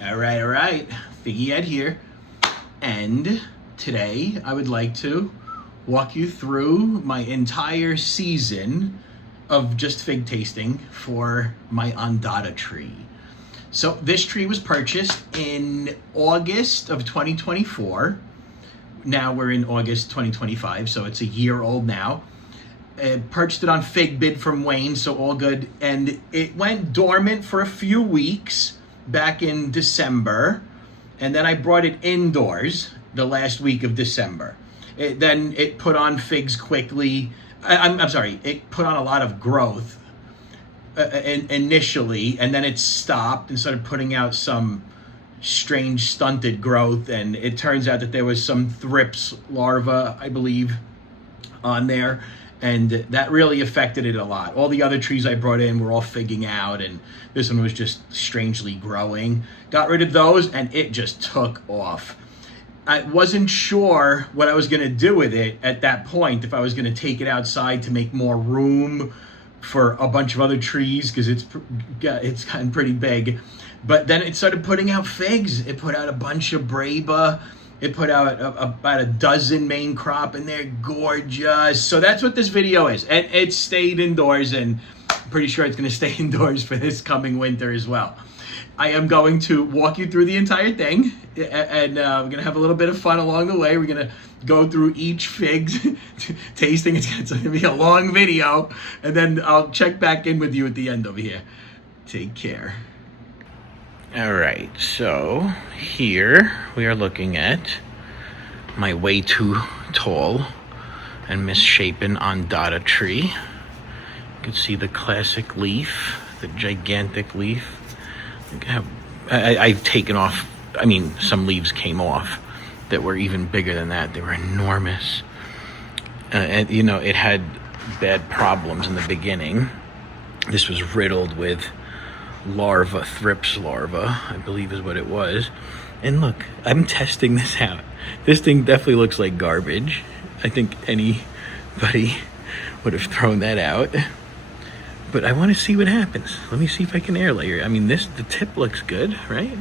All right. Figgy Ed here. And today I would like to walk you through my entire season of just fig tasting for my Ondata tree. So this tree was purchased in August of 2024. Now we're in August 2025, so it's a year old now. Purchased it on FigBid from Wayne, so all good. And it went dormant for a few weeks back in December, and then I brought it indoors the last week of December. Then it put on figs quickly. I'm sorry, it put on a lot of growth initially, and then it stopped and started putting out some strange stunted growth, and it turns out that there was some thrips larva, I believe, on there, and that really affected it a lot. All the other trees I brought in were all figging out, and this one was just strangely growing. Got rid of those, and it just took off. I wasn't sure what I was going to do with it at that point, if I was going to take it outside to make more room for a bunch of other trees, because it's gotten pretty big. But then it started putting out figs. It put out a bunch of Braba. It put out about a dozen main crop, and they're gorgeous. So that's what this video is. And it stayed indoors, and I'm pretty sure it's going to stay indoors for this coming winter as well. I am going to walk you through the entire thing, and we're going to have a little bit of fun along the way. We're going to go through each fig's tasting. It's going to be a long video, and then I'll check back in with you at the end over here. Take care. All right, so here we are looking at my way too tall and misshapen Ondata tree. You can see the classic leaf, the gigantic leaf. I've taken off, some leaves came off that were even bigger than that. They were enormous. And it had bad problems in the beginning. This was riddled with thrips larva, I believe is what it was. And look, I'm testing this out. This thing definitely looks like garbage. I think anybody would have thrown that out. But I want to see what happens. Let me see if I can air layer. The tip looks good, right?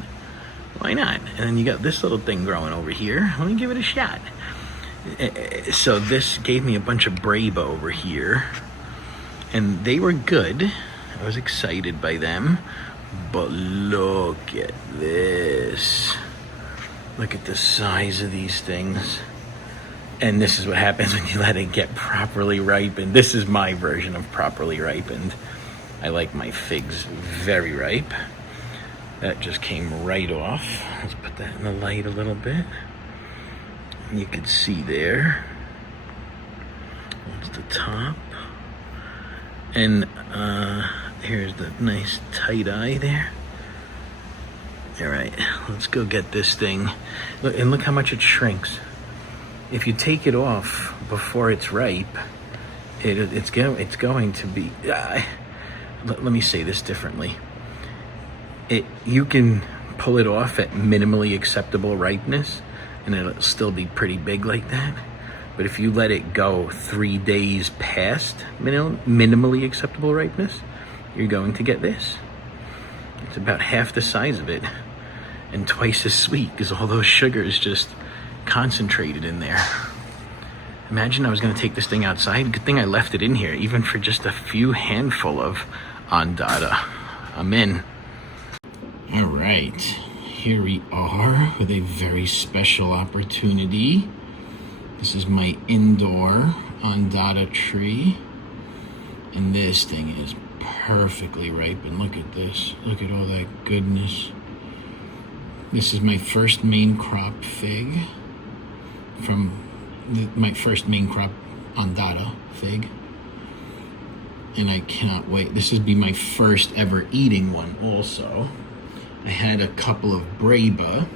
Why not? And then you got this little thing growing over here. Let me give it a shot. So this gave me a bunch of Braba over here, and they were good. I was excited by them, but look at this. Look at the size of these things. And this is what happens when you let it get properly ripened. This is my version of properly ripened. I like my figs very ripe. That just came right off. Let's put that in the light a little bit. You can see there. That's the top. And here's the nice tight eye there. All right, let's go get this thing. Look how much it shrinks. If you take it off before it's ripe, it's going to be. Let me say this differently. You can pull it off at minimally acceptable ripeness, and it'll still be pretty big like that. But if you let it go 3 days past minimally acceptable ripeness, you're going to get this. It's about half the size of it and twice as sweet, because all those sugars just concentrated in there. Imagine I was going to take this thing outside. Good thing I left it in here, even for just a few handful of Ondata. I'm in. All right, here we are with a very special opportunity. This is my indoor Ondata tree, and this thing is perfectly ripe. And look at this. Look at all that goodness. This is my first main crop fig from my first main crop Ondata fig, and I cannot wait. This would be my first ever eating one also. I had a couple of Braba,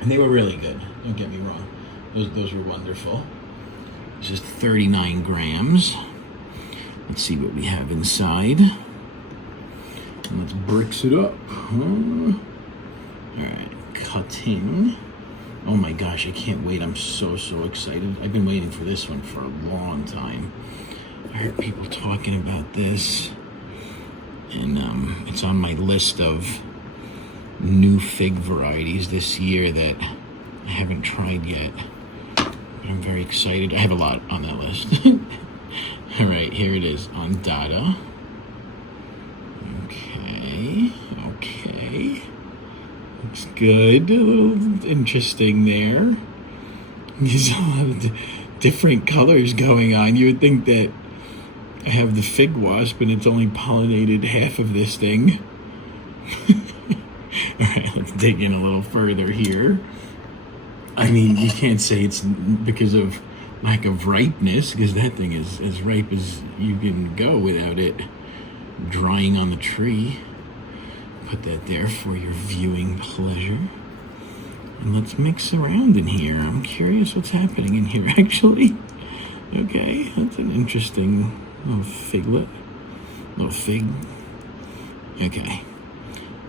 and they were really good, don't get me wrong. Those were wonderful. This is 39 grams. Let's see what we have inside. And let's bricks it up. All right, cutting. Oh my gosh, I can't wait. I'm so excited. I've been waiting for this one for a long time. I heard people talking about this, and it's on my list of new fig varieties this year that I haven't tried yet. But I'm very excited. I have a lot on that list. All right, here it is, Ondata. Okay. Looks good. A little interesting there. There's a lot of different colors going on. You would think that I have the fig wasp and it's only pollinated half of this thing. All right, let's dig in a little further here. I mean, you can't say it's because of lack of ripeness, because that thing is as ripe as you can go without it drying on the tree. Put that there for your viewing pleasure. And let's mix around in here. I'm curious what's happening in here, actually. Okay, that's an interesting little figlet. Little fig. Okay,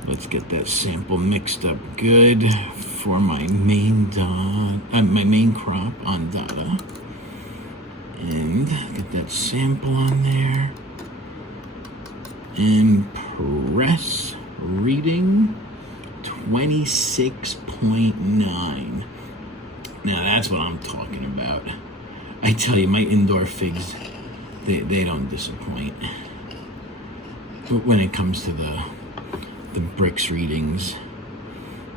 let's get that sample mixed up good for my main crop Ondata. And get that sample on there. And press. Reading 26.9. Now that's what I'm talking about. I tell you, my indoor figs, they don't disappoint. When it comes to the bricks readings,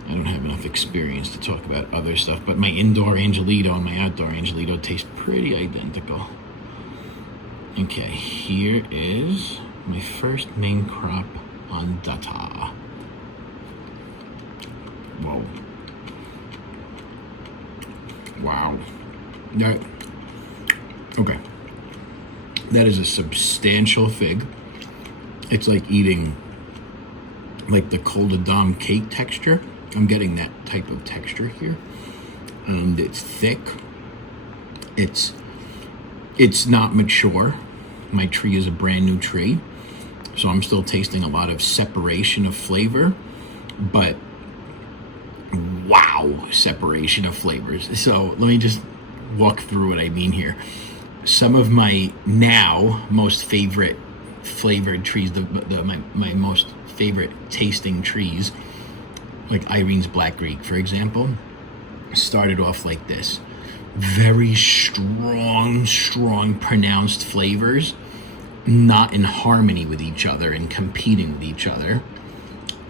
I don't have enough experience to talk about other stuff, but my indoor Angelito and my outdoor Angelito taste pretty identical. Okay, here is my first main crop Ondata. Whoa. Wow. Okay. That is a substantial fig. It's like eating like the Col de Dame cake texture. I'm getting that type of texture here. And it's thick. It's not mature. My tree is a brand new tree. So I'm still tasting a lot of separation of flavor, but wow, separation of flavors. So let me just walk through what I mean here. Some of my now most favorite flavored trees, my most favorite tasting trees, like Irene's Black Greek, for example, started off like this. Very strong, pronounced flavors, not in harmony with each other and competing with each other.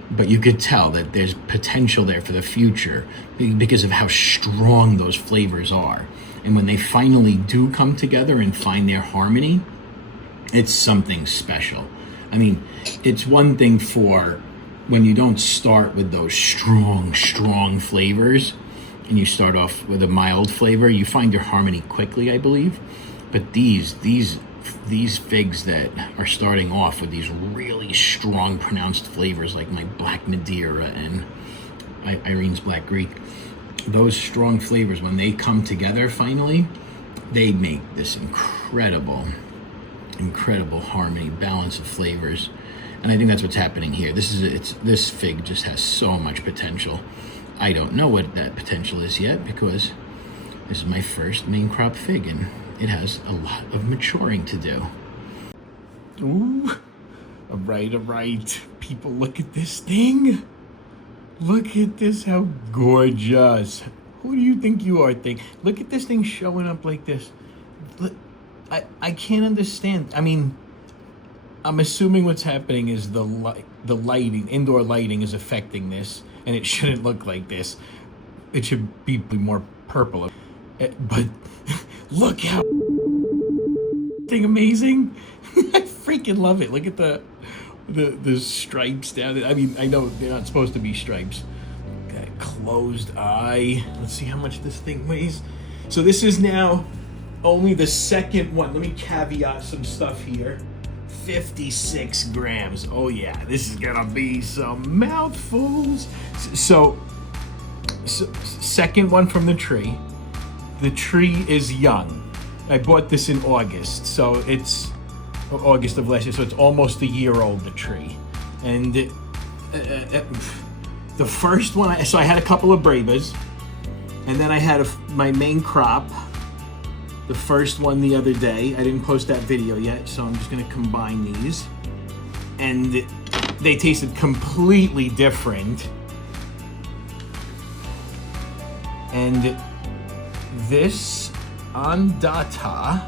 But you could tell that there's potential there for the future because of how strong those flavors are. And when they finally do come together and find their harmony, it's something special. I mean, it's one thing for when you don't start with those strong flavors and you start off with a mild flavor, you find your harmony quickly, I believe. But these figs that are starting off with these really strong pronounced flavors like my Black Madeira and Irene's Black Greek, those strong flavors, when they come together finally, they make this incredible harmony, balance of flavors. And I think that's what's happening here. This fig just has so much potential. I don't know what that potential is yet because this is my first main crop fig and it has a lot of maturing to do. Ooh, all right. People, look at this thing. Look at this, how gorgeous. Who do you think you are, thing? Look at this thing showing up like this. Look, I can't understand. I mean, I'm assuming what's happening is the lighting, indoor lighting is affecting this, and it shouldn't look like this. It should be more purple. But look how thing amazing. I freaking love it. Look at the stripes down there. I mean, I know they're not supposed to be stripes. That closed eye. Let's see how much this thing weighs. So this is now only the second one. Let me caveat some stuff here. 56 grams. Oh yeah, this is gonna be some mouthfuls. So second one from the tree. The tree is young. I bought this in August, so it's August of last year, so it's almost a year old, the tree. And the first one, so I had a couple of Bravas, and then I had my main crop, the first one the other day. I didn't post that video yet, so I'm just gonna combine these. And they tasted completely different And this Ondata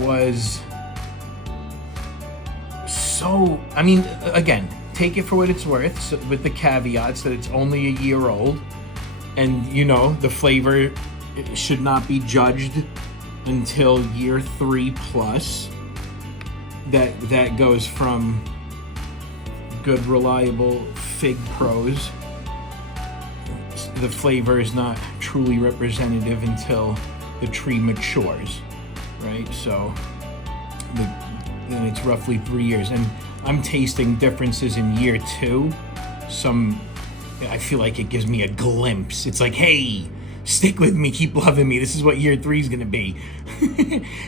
was so, I mean, again, take it for what it's worth, so with the caveats that it's only a year old, and you know, the flavor should not be judged until year 3 plus. That goes from good, reliable Fig Pros. The flavor is not truly representative until the tree matures, right? So then it's roughly 3 years, and I'm tasting differences in year 2. I feel like it gives me a glimpse. It's like, hey, stick with me, keep loving me. This is what year 3 is gonna be.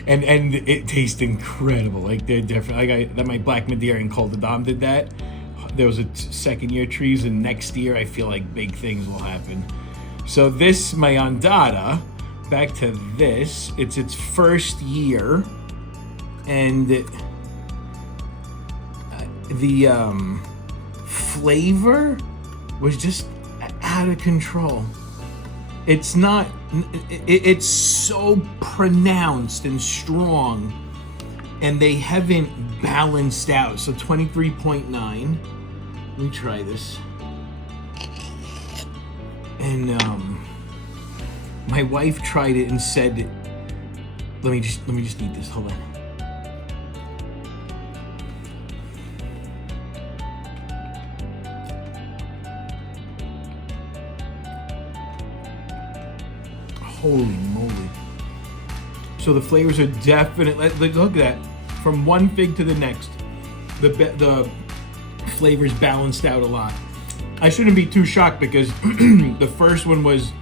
and it tastes incredible. Like, they're different. Like my Black Madeira and Col de Dame did that. There was a second year trees, and next year I feel like big things will happen. So this, my Ondata, back to this, it's its first year, and the flavor was just out of control. It's not, it's so pronounced and strong, and they haven't balanced out. So 23.9. Let me try this. And my wife tried it and said, let me just eat this. Hold on. Holy moly. So the flavors are definitely, look at that. From one fig to the next, the flavors balanced out a lot. I shouldn't be too shocked, because the first one was,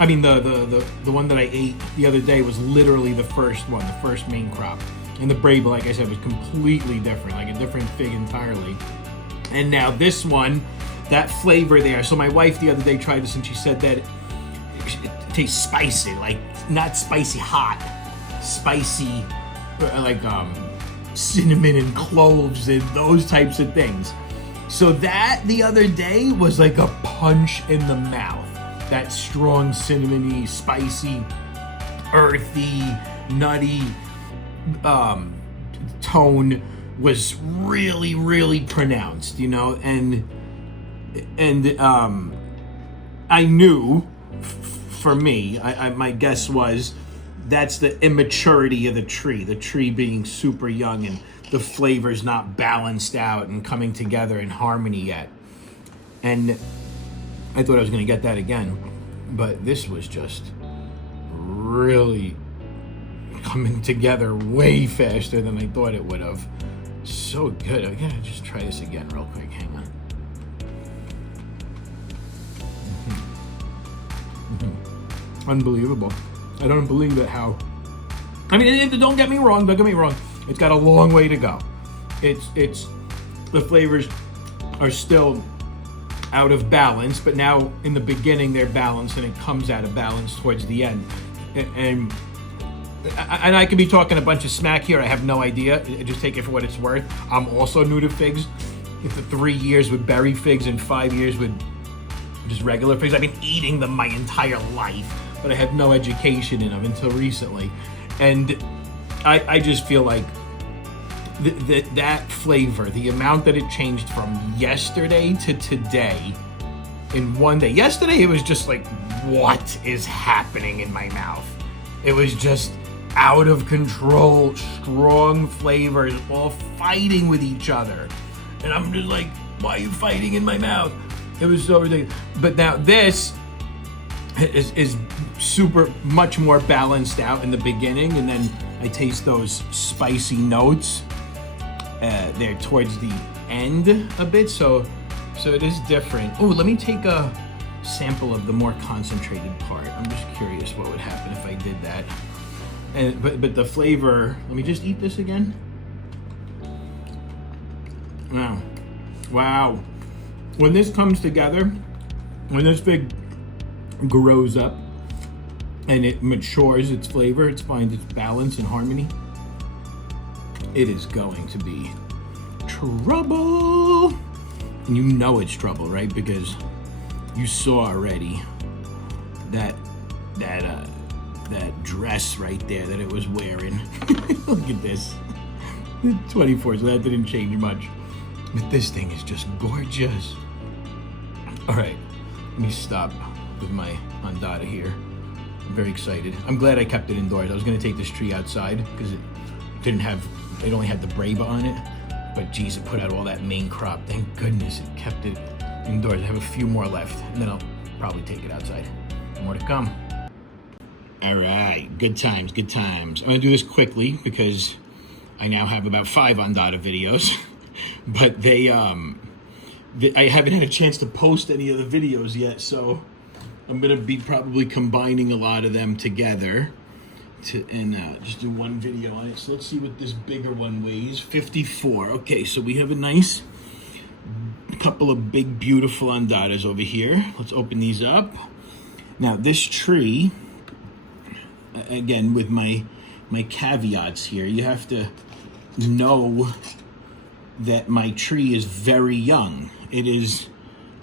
I mean, the one that I ate the other day was literally the first one, the first main crop. And the Brave, like I said, was completely different, like a different fig entirely. And now this one, that flavor there. So my wife the other day tried this, and she said that it tastes spicy, like not spicy hot, spicy like cinnamon and cloves and those types of things. So that the other day was like a punch in the mouth. That strong cinnamony, spicy, earthy, nutty tone was really, really pronounced, you know, and I knew, for me, my guess was that's the immaturity of the tree being super young and the flavors not balanced out and coming together in harmony yet. And I thought I was going to get that again, but this was just really coming together way faster than I thought it would have. So good. I gotta just try this again real quick. Hang on. Unbelievable. I don't believe it how, I mean, don't get me wrong, it's got a long way to go. It's the flavors are still out of balance, but now in the beginning they're balanced, and it comes out of balance towards the end. And I could be talking a bunch of smack here. I have no idea. Just take it for what it's worth. I'm also new to figs. For 3 years with berry figs and 5 years with just regular figs. I've been eating them my entire life, but I had no education in them until recently. And I just feel like that flavor, the amount that it changed from yesterday to today in one day. Yesterday, it was just like, what is happening in my mouth? It was just out of control, strong flavors, all fighting with each other. And I'm just like, why are you fighting in my mouth? It was so ridiculous. But now this is super, much more balanced out in the beginning, and then I taste those spicy notes there towards the end a bit. So it is different. Oh, let me take a sample of the more concentrated part. I'm just curious what would happen if I did that. And but the flavor, let me just eat this again. Wow. When this comes together, when this fig grows up and it matures its flavor, it finds its balance and harmony, it is going to be trouble. you know it's trouble, right? Because you saw already that dress right there that it was wearing. Look at this. 24, so that didn't change much. But this thing is just gorgeous. All right, let me stop with my Ondata here. I'm very excited. I'm glad I kept it indoors. I was gonna take this tree outside because it only had the Brava on it. But geez, it put out all that main crop. Thank goodness it kept it indoors. I have a few more left, and then I'll probably take it outside. More to come. All right, good times, good times. I'm gonna do this quickly because I now have about 5 Ondata videos, but I haven't had a chance to post any of the videos yet, so I'm gonna be probably combining a lot of them together and just do one video on it. So let's see what this bigger one weighs. 54. Okay, so we have a nice couple of big, beautiful Ondatas over here. Let's open these up. Now this tree, again with my caveats here, you have to know that my tree is very young. It is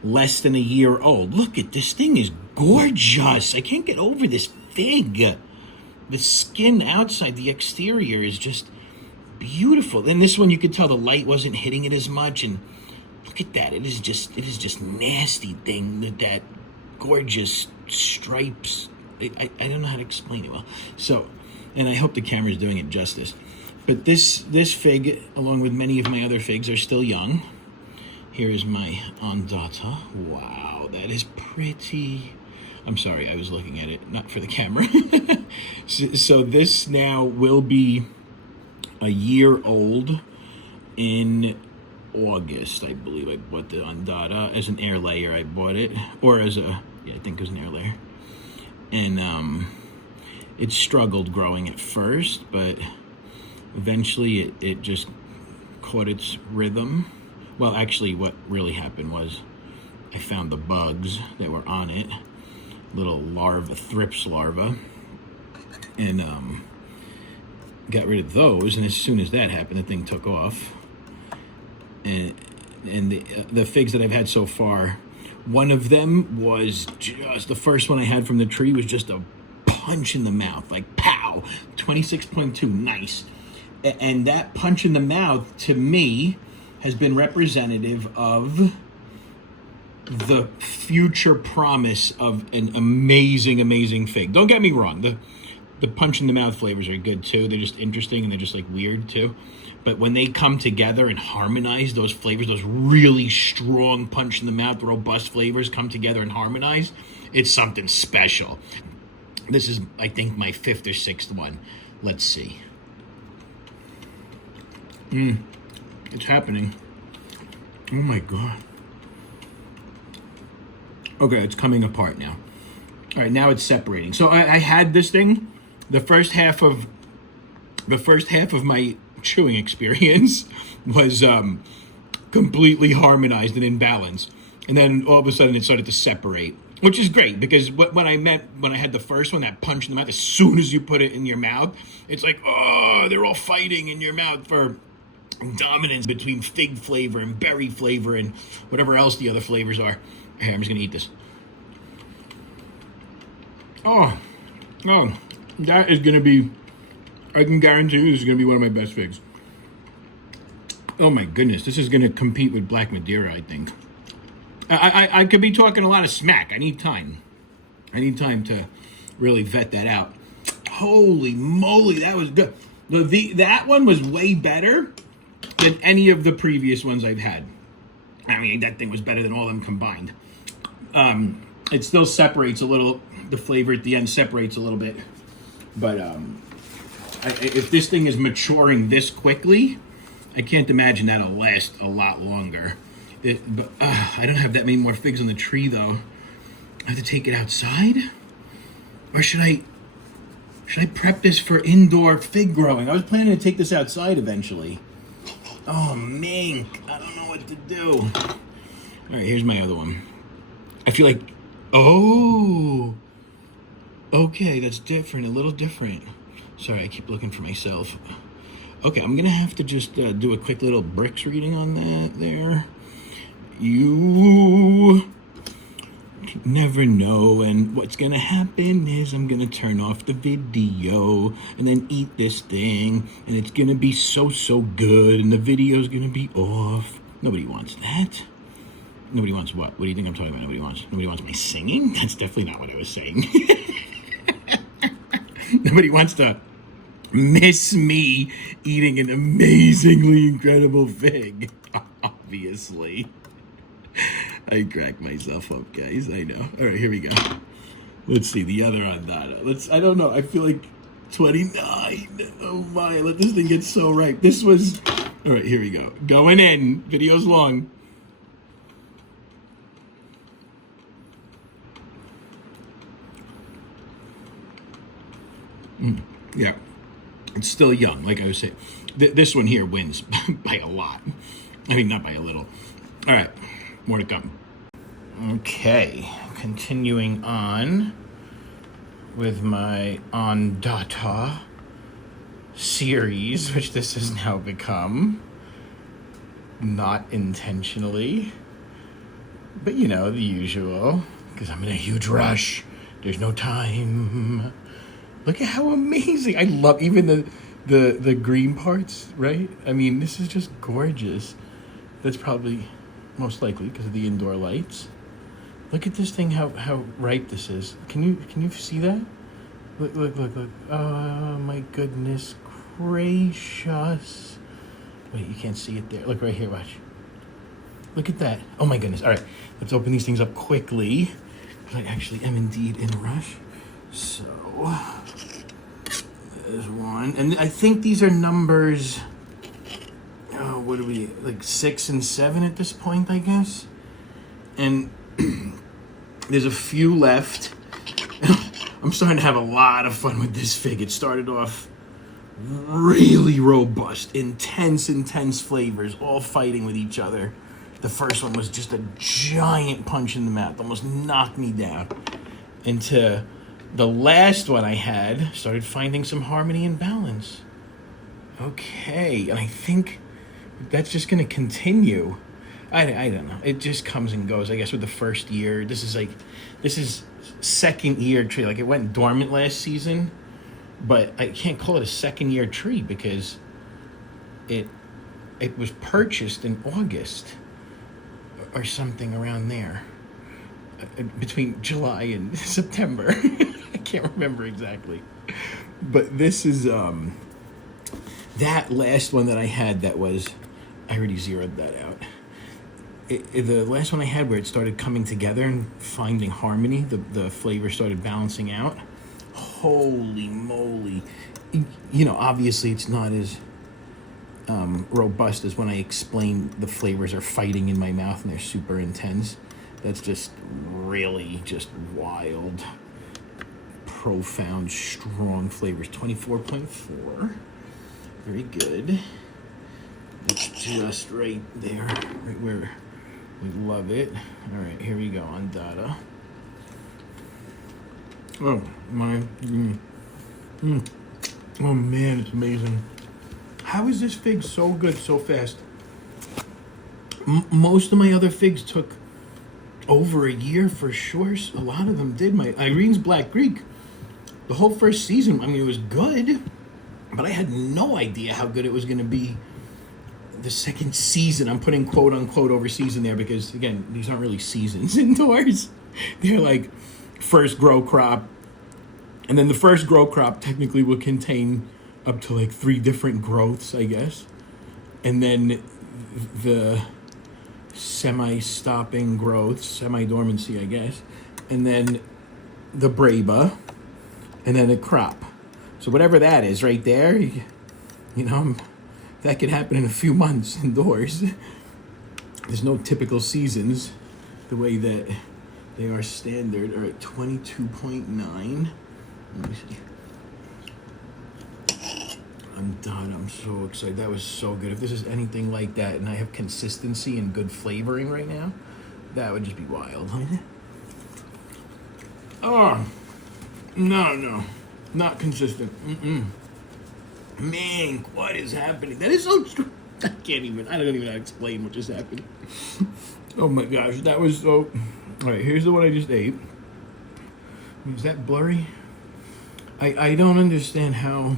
less than a year old. Look at this thing is gorgeous. I can't get over this fig. The skin outside, the exterior is just beautiful. Then this one, you could tell the light wasn't hitting it as much, and look at that. It is just nasty thing, that gorgeous stripes. I don't know how to explain it well. So, and I hope the camera's doing it justice. But this fig, along with many of my other figs, are still young. Here is my Ondata. Wow, that is pretty. I'm sorry, I was looking at it, not for the camera. So this now will be a year old in August, I believe. I bought the Ondata as an air layer. I bought it, or as a, yeah, I think it was an air layer. And it struggled growing at first, but eventually it just caught its rhythm. Well, actually, what really happened was I found the bugs that were on it, little larva, thrips larva, and got rid of those. And as soon as that happened, the thing took off. And the figs that I've had so far, one of them was just, the first one I had from the tree was just a punch in the mouth, like pow, 26.2, nice. And that punch in the mouth, to me, has been representative of the future promise of an amazing, amazing fig. Don't get me wrong, the punch in the mouth flavors are good too. They're just interesting and they're just like weird too. But when they come together and harmonize, those flavors, those really strong punch in the mouth, robust flavors come together and harmonize, it's something special. This is, I think, my 5th or 6th one. Let's see. It's happening. Oh my God. Okay, it's coming apart now. All right, now it's separating. So I had this thing, the first half of my chewing experience was completely harmonized and in balance. And then all of a sudden it started to separate, which is great because when I had the first one, that punch in the mouth, as soon as you put it in your mouth, it's like, oh, they're all fighting in your mouth for dominance between fig flavor and berry flavor and whatever else the other flavors are. Here, I'm just gonna eat this. Oh, that is gonna be, I can guarantee you this is gonna be one of my best figs. Oh my goodness, this is gonna compete with Black Madeira, I think. I could be talking a lot of smack. I need time. I need time to really vet that out. Holy moly, that was good. That one was way better than any of the previous ones I've had. I mean, that thing was better than all of them combined. It still separates a little. The flavor at the end separates a little bit. But if this thing is maturing this quickly, I can't imagine that'll last a lot longer. I don't have that many more figs on the tree, though. I have to take it outside? Or should I prep this for indoor fig growing? I was planning to take this outside eventually. Oh, mink. I don't know what to do. All right, here's my other one. I feel like, oh, okay, that's different, a little different. Sorry, I keep looking for myself. Okay, I'm gonna have to just do a quick little bricks reading on that there. You never know, and what's gonna happen is I'm gonna turn off the video and then eat this thing, and it's gonna be so good, and the video's gonna be off. Nobody wants that. Nobody wants what? What do you think I'm talking about? Nobody wants my singing? That's definitely not what I was saying. Nobody wants to miss me eating an amazingly incredible fig. Obviously. I crack myself up, guys. I know. All right, here we go. Let's see the other Ondata. I don't know. I feel like 29. Oh my! Let this thing get so ripe. This was. All right, here we go. Going in. Video's long. Yeah, it's still young. Like I was saying, this one here wins by a lot. I mean, not by a little. All right, more to come. Okay, continuing on with my Ondata series, which this has now become, not intentionally, but you know, the usual, because I'm in a huge rush. There's no time. Look at how amazing. I love even the green parts, right? I mean, this is just gorgeous. That's probably most likely because of the indoor lights. Look at this thing, how ripe this is. Can you see that? Look. Oh my goodness gracious. Wait, you can't see it there. Look right here, watch. Look at that. Oh my goodness. All right, let's open these things up quickly. I actually am indeed in a rush. So, there's one. And I think these are numbers, what are we, like 6 and 7 at this point, I guess? And there's a few left. I'm starting to have a lot of fun with this fig. It started off really robust, intense flavors, all fighting with each other. The first one was just a giant punch in the mouth, almost knocked me down. Into the last one I had, started finding some harmony and balance. Okay, and I think that's just going to continue. I don't know. It just comes and goes, I guess, with the first year. This is second year tree. Like, it went dormant last season, but I can't call it a second year tree because it was purchased in August or something around there. Between July and September. I can't remember exactly. But this is that last one that I had that was, I already zeroed that out. The last one I had where it started coming together and finding harmony, the flavor started balancing out. Holy moly. You know, obviously it's not as robust as when I explain the flavors are fighting in my mouth and they're super intense. That's just really just wild, profound, strong flavors. 24.4. Very good. It's just right there, right where we love it. All right, here we go, Ondata. Oh, my. Oh, man, it's amazing. How is this fig so good so fast? Most of my other figs took over a year for sure. A lot of them did. My Irene's Black Greek, the whole first season, I mean, it was good, but I had no idea how good it was going to be the second season. I'm putting quote unquote over season there because, again, these aren't really seasons indoors. They're like first grow crop, and then the first grow crop technically will contain up to like 3 different growths, I guess, and then the semi-stopping growth, semi-dormancy, I guess, and then the braba, and then the crop. So whatever that is right there, you know, that could happen in a few months indoors. There's no typical seasons the way that they are standard. All right, 22.9. Let me see. I'm done. I'm so excited. That was so good. If this is anything like that and I have consistency and good flavoring right now, that would just be wild. Oh, no. Not consistent. Man, what is happening? That is so I don't even know how to explain what just happened. Oh my gosh, that was so... All right, here's the one I just ate. Is that blurry? I don't understand how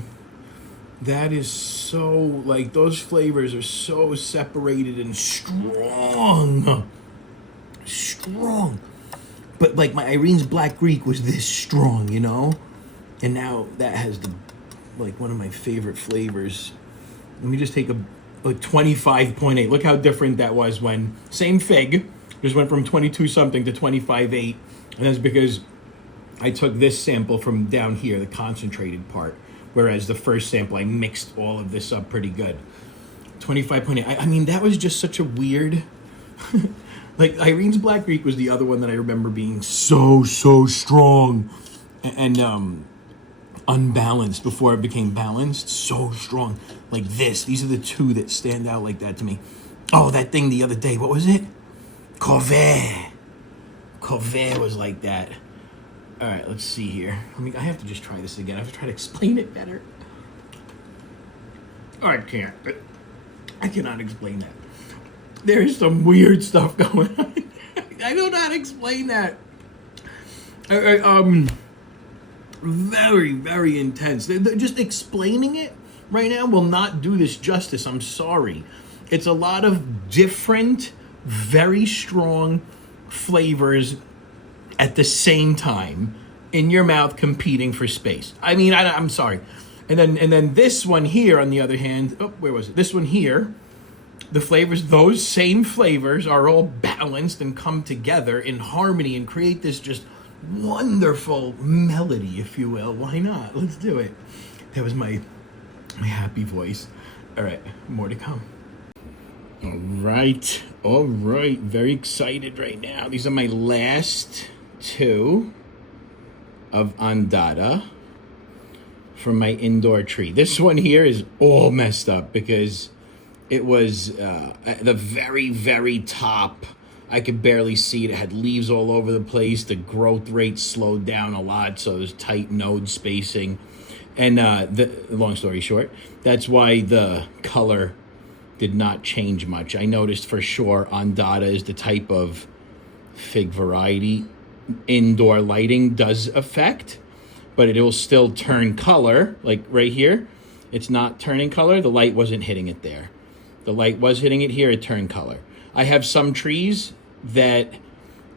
that is so, like, those flavors are so separated and strong. Strong. But, like, my Irene's Black Greek was this strong, you know? And now that has the, like, one of my favorite flavors. Let me just take a 25.8. Look how different that was when, same fig, just went from 22 something to 25.8. And that's because I took this sample from down here, the concentrated part, whereas the first sample, I mixed all of this up pretty good. 25.8. I mean, that was just such a weird... Like, Irene's Black Greek was the other one that I remember being so strong and unbalanced before it became balanced. So strong. Like this. These are the two that stand out like that to me. Oh, that thing the other day. What was it? Cuvée. Cuvée was like that. All right, let's see here. I mean, I have to just try this again. I have to try to explain it better. I can't. I cannot explain that. There is some weird stuff going on. I don't know how to explain that. Very intense. Just explaining it right now will not do this justice. I'm sorry. It's a lot of different, very strong flavors at the same time in your mouth competing for space. I mean, I'm sorry. And then this one here, on the other hand, where was it? This one here, the flavors, those same flavors are all balanced and come together in harmony and create this just wonderful melody, if you will. Why not? Let's do it. That was my happy voice. All right, more to come. All right. Very excited right now. These are my last two of Ondata from my indoor tree. This one here is all messed up because it was at the very top. I could barely see it. It had leaves all over the place. The growth rate slowed down a lot, so there's tight node spacing. And long story short, that's why the color did not change much. I noticed for sure Ondata is the type of fig variety indoor lighting does affect, but it will still turn color. Like right here, it's not turning color. The light wasn't hitting it there. The light was hitting it here, it turned color. I have some trees that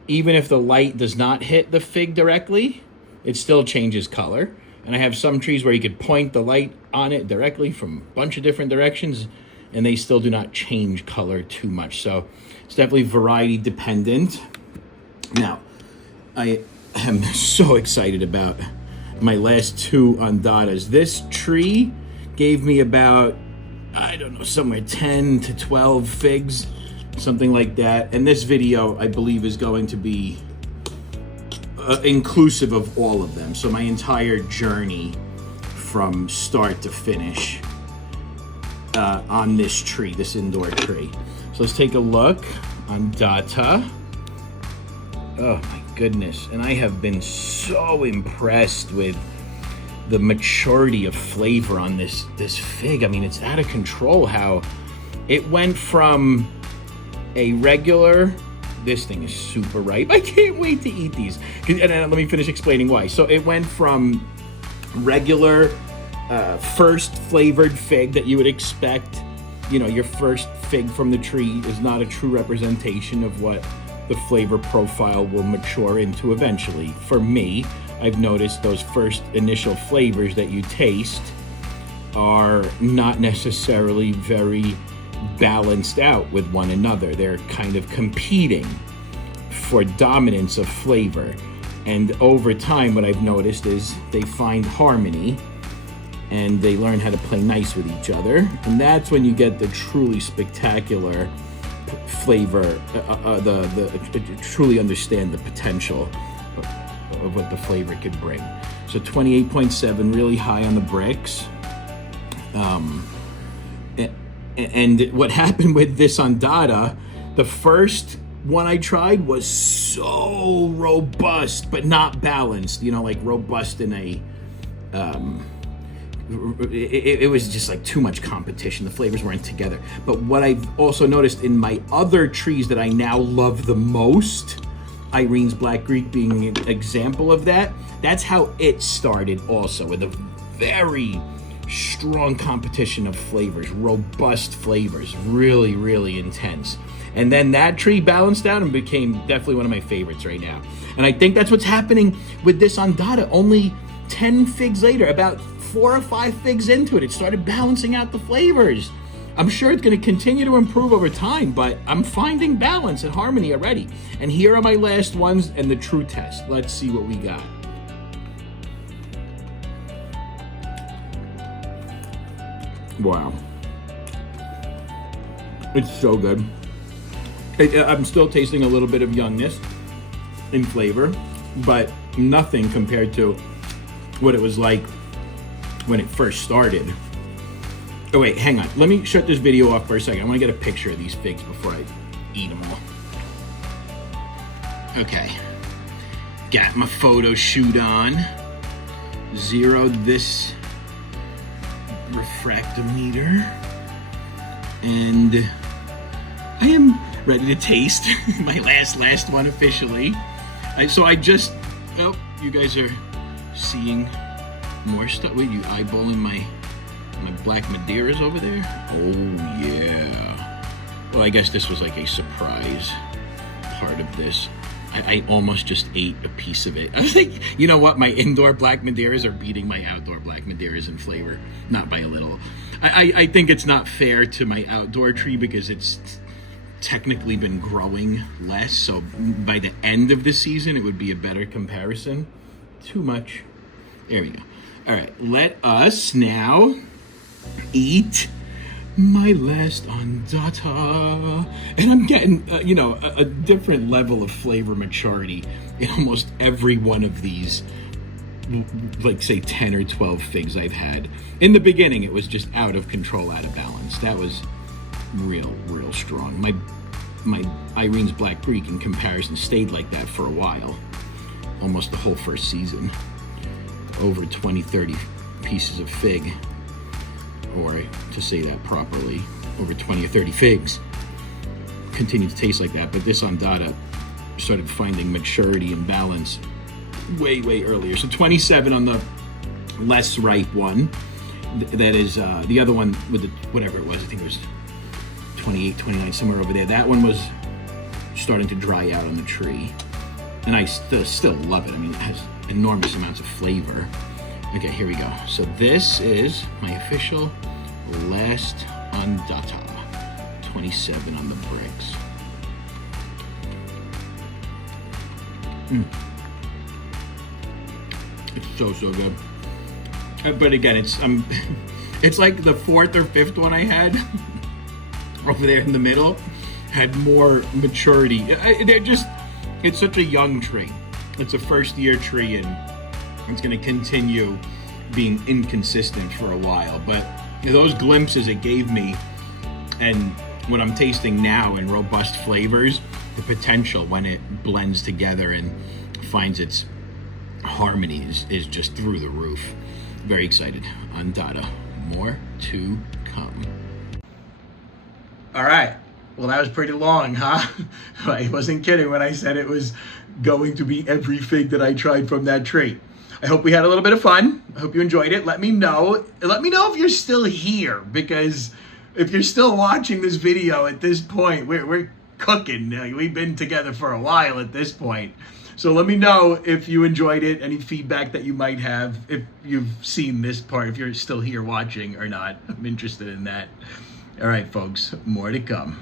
even if the light does not hit the fig directly, it still changes color. And I have some trees where you could point the light on it directly from a bunch of different directions and they still do not change color too much. So it's definitely variety dependent. Now, I am so excited about my last two Ondatas. This tree gave me about, I don't know, somewhere 10 to 12 figs, something like that. And this video, I believe, is going to be inclusive of all of them. So my entire journey from start to finish on this tree, this indoor tree. So let's take a look. Ondata. Oh my goodness. And I have been so impressed with the maturity of flavor on this fig. I mean, it's out of control how it went from a regular, this thing is super ripe. I can't wait to eat these. And let me finish explaining why. So it went from regular first flavored fig that you would expect. You know, your first fig from the tree is not a true representation of what the flavor profile will mature into eventually. For me, I've noticed those first initial flavors that you taste are not necessarily very balanced out with one another. They're kind of competing for dominance of flavor. And over time, what I've noticed is they find harmony and they learn how to play nice with each other. And that's when you get the truly spectacular flavor, truly understand the potential of what the flavor could bring. So 28.7, really high on the bricks. And what happened with this Ondata, the first one I tried was so robust, but not balanced. You know, like robust in a it was just like too much competition. The flavors weren't together. But what I've also noticed in my other trees that I now love the most, Irene's Black Greek being an example of that, that's how it started also, with a very strong competition of flavors, robust flavors, really, really intense. And then that tree balanced out and became definitely one of my favorites right now. And I think that's what's happening with this Ondata. Only 10 figs later, about 4 or 5 figs into it, it started balancing out the flavors. I'm sure it's going to continue to improve over time, but I'm finding balance and harmony already. And here are my last ones and the true test. Let's see what we got. Wow. It's so good. I'm still tasting a little bit of youngness in flavor, but nothing compared to what it was like when it first started. Oh wait, hang on. Let me shut this video off for a second. I want to get a picture of these figs before I eat them all. Okay. Got my photo shoot on. Zeroed this refractometer. And I am ready to taste my last one officially. So I just, oh, you guys are seeing more stuff. Wait, you eyeballing my black Madeiras over there? Oh yeah. Well, I guess this was like a surprise part of this. I almost just ate a piece of it. I was like, you know what? My indoor black Madeiras are beating my outdoor black Madeiras in flavor, not by a little. I think it's not fair to my outdoor tree because it's technically been growing less, so by the end of the season it would be a better comparison. Too much. There we go. All right, let us now eat my last Ondata. And I'm getting a different level of flavor maturity in almost every one of these, like say 10 or 12 figs I've had. In the beginning it was just out of control, out of balance. That was real strong. My Irene's Black Greek in comparison stayed like that for a while, almost the whole first season. Over 20-30 pieces of fig, or to say that properly, over 20 or 30 figs continued to taste like that. But this Ondata started finding maturity and balance way earlier. So 27 on the less ripe one. That is the other one with the whatever it was, I think it was 28, 29, somewhere over there. That one was starting to dry out on the tree. And I still love it. I mean, it has enormous amounts of flavor. Okay, here we go. So this is my official last Ondata. 27 on the bricks. It's so good. But again, it's like the 4th or 5th one I had over there in the middle had more maturity. It's such a young tree. It's a first year tree and it's going to continue being inconsistent for a while. But those glimpses it gave me and what I'm tasting now in robust flavors, the potential when it blends together and finds its harmony is just through the roof. Very excited. Ondata. More to come. All right. Well, that was pretty long, huh? I wasn't kidding when I said it was going to be every fig that I tried from that tree. I hope we had a little bit of fun. I hope you enjoyed it. Let me know. Let me know if you're still here, because if you're still watching this video at this point, we're cooking. We've been together for a while at this point. So let me know if you enjoyed it, any feedback that you might have, if you've seen this part, if you're still here watching or not. I'm interested in that. All right, folks, more to come.